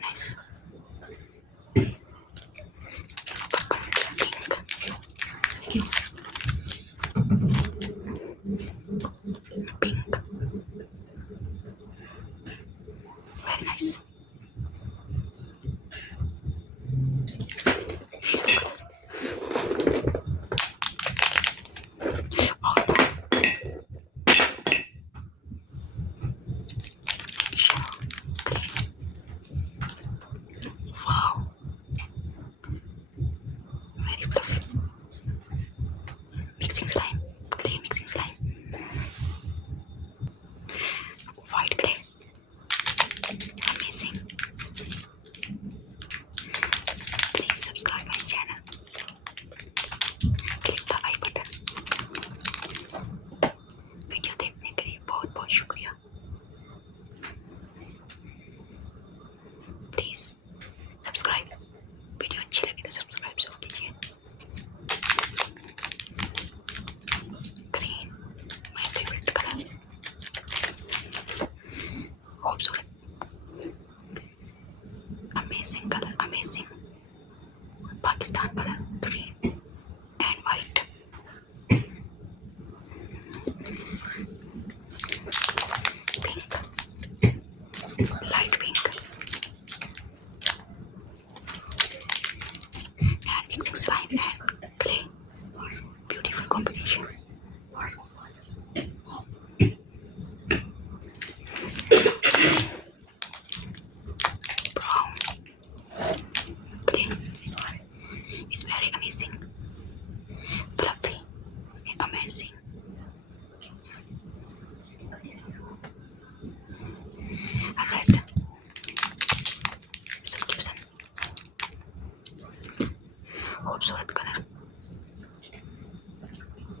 nice. Pink. Very nice. Wow. Very fluffy. Mixing slime. Grey mixing slime. White grey. Amazing. Please subscribe my channel. Click the I button. Video देखने के लिए बहुत बहुत शुक्रिया. Please subscribe. Video अच्छी लगी तो सब्सक्राइब जरूर कीजिए. Green my favourite colour. खूबसूरत. Amazing colour. Amazing. Pakistan colour. Green and white. Pink, light pink, and mixing slime and clay. Beautiful combination. Brown, green. It's very amazing, fluffy, and amazing. Red. खूबसूरत colour.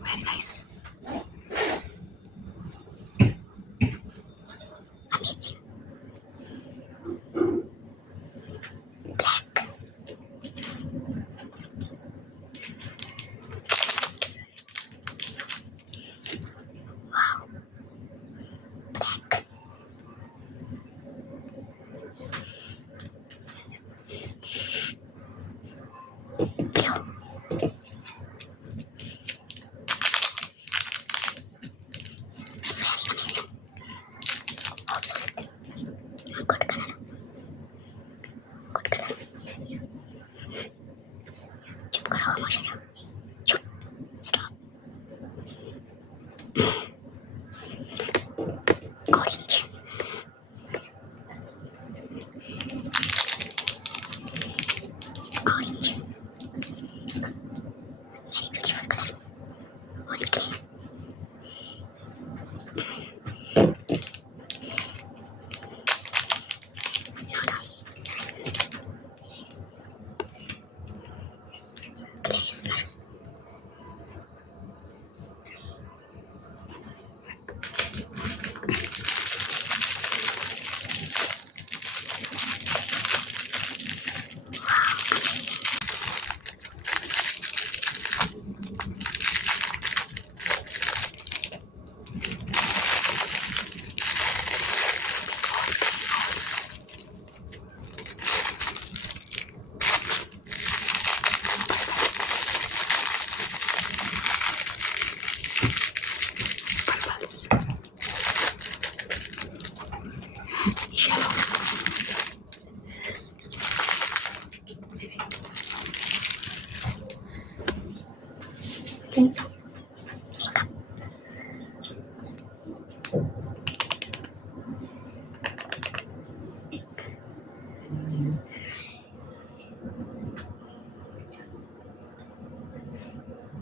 Very nice. Amazing. Black. Wow. Black. Blue. Good color. Good color. चुप करो खामोश हो जाओ. चुप. Stop. Orange. Orange. Very beautiful color. Orange green. Smell.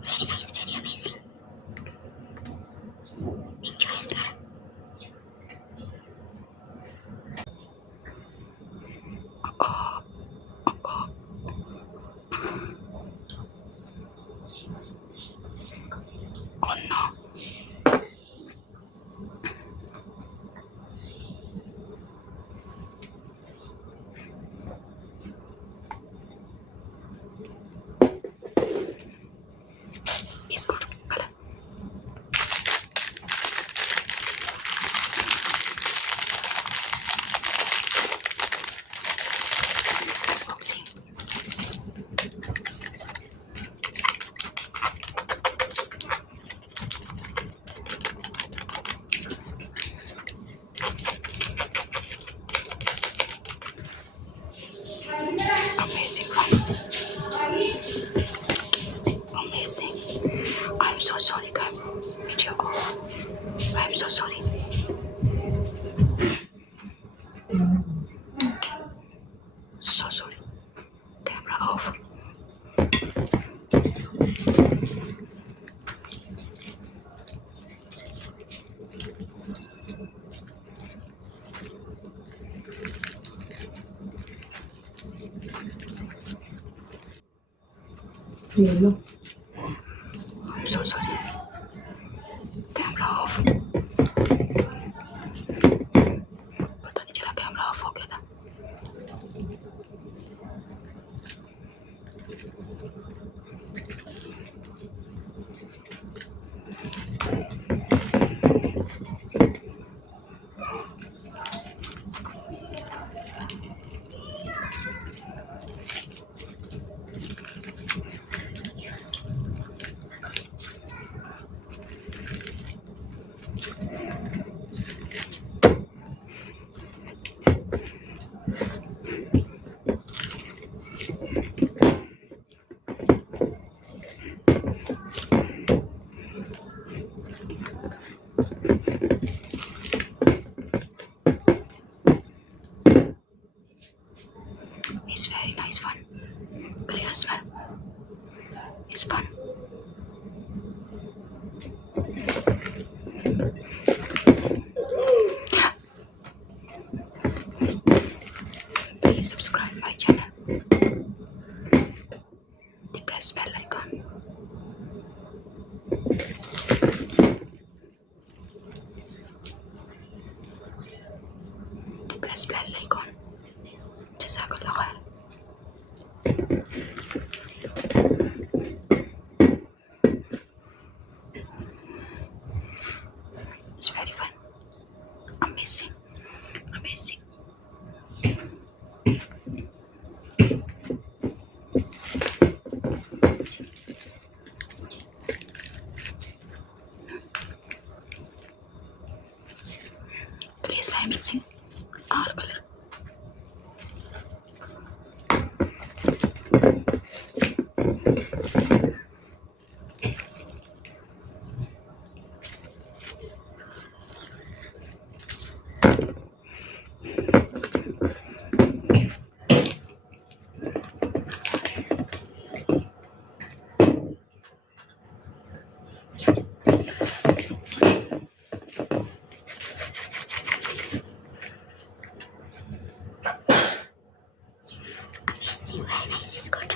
Very nice, very amazing. Enjoy as well. Oh no. It's good color. So sorry. Camera off. Hello. I'm so sorry. Camera off. पता नहीं चला camera off हो गया था. It's very nice fun. Clear smell. It's fun. Please subscribe my channel. Press bell icon. Press bell icon. Jazakallah khair. It's very fun. Amazing. Amazing. Please try mixing all color. Amazing, very nice, it's good.